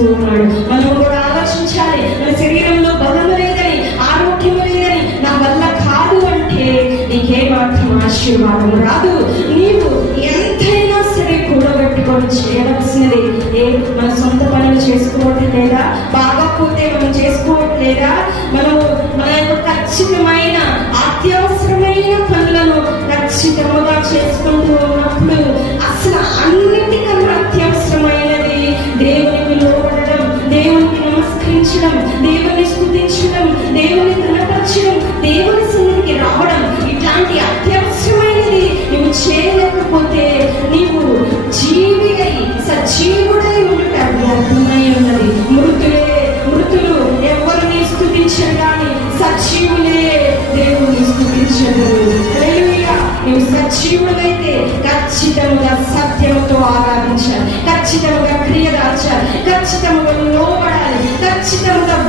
చేస్తూ ఉన్నాడు మనం కూడా ఆలోచించాలి. మన శరీరంలో బలము లేదని ఆరోగ్యం లేదని నా వల్ల కాదు అంటే నీకేమాత్రం ఆశీర్వాదం రాదు. నీవు ఎంతైనా సరే కూడబెట్టుకొని చేయవలసినది ఏ మన సొంత పనులు చేసుకోవటం లేదా బాగపోతే మనం చేసుకోవటం లేదా మనం మన యొక్క ఖచ్చితమైన అత్యవసరమైన పనులను ఖచ్చితంగా చేసుకుంటూ స్థుతించడం దేవుని స్థుతించడం దేవుని కనపరచడం దేవుని సన్నిధికి రావడం ఇట్లాంటి అత్యవసరమైనది నువ్వు చేయలేకపోతే నీవు జీవిగై సజీవుడై ఉండట వ్యర్థమై ఉన్నది. మృతులే మృతులు ఎవరిని స్థుతించరు కానీ సజీవులే దేవుని స్థుతించరు. నువ్వు సజీవుడైతే ఖచ్చితంగా సత్యంతో ఆరాధించాలి ఖచ్చితంగా క్రియదార్చాలి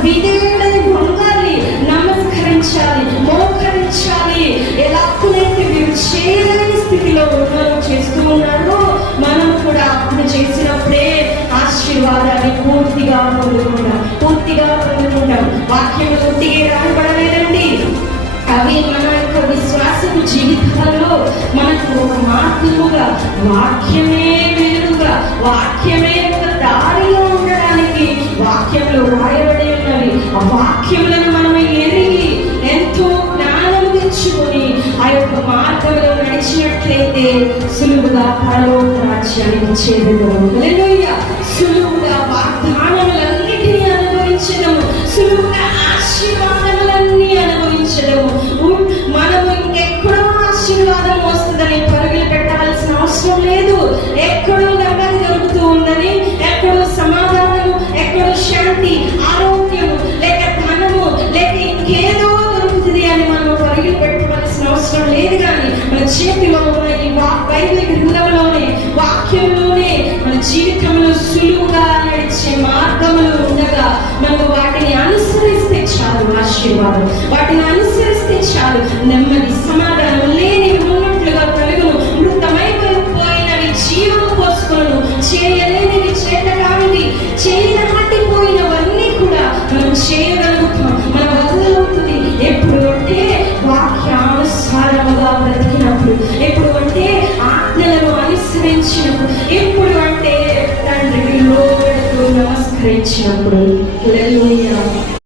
విధేయుడని విధేయుడై నమస్కరించాలి మోకరించాలి. ఎలాప్పుడైతే మీరు చేయలేని స్థితిలో ఉన్నారో చేస్తూ ఉన్నారో మనం కూడా అప్పుడు చేసినప్పుడే ఆశీర్వాదాన్ని పూర్తిగా పొందుకుంటాం పూర్తిగా పొందుకుంటాం. వాక్యం పూర్తిగా రాయబడలేదండి. అవి మన యొక్క విశ్వాసపు జీవితాల్లో మనకు ఒక మార్గముగా వాక్యమే వేరుగా వాక్యమే ఒక దారిలో ఉండడానికి వాక్యంలో రాయబడి మార్గంలో సులువుగా పరలోక రాజ్యానికి చేరుదాము వా- బైబిల్ గ్రంథంలోనే వాక్యంలోనే మన జీవితంలో సులువుగా నడిచే మార్గములు ఉండగా మనము వాటిని అనుసరిస్తే చాలు ఆశీర్వాదం. వాటిని అనుసరిస్తే చాలు నెమ్మది సమాధానం లేని ఉన్నట్లుగా కలుగును. మృతమైపోయినవి జీవము పోసుకొను చేయలేనివి చేతకానివి. చేయి దాటిపోయినవన్నీ కూడా మనం చేయ సంస్కరించినప్పుడు హుడలోయ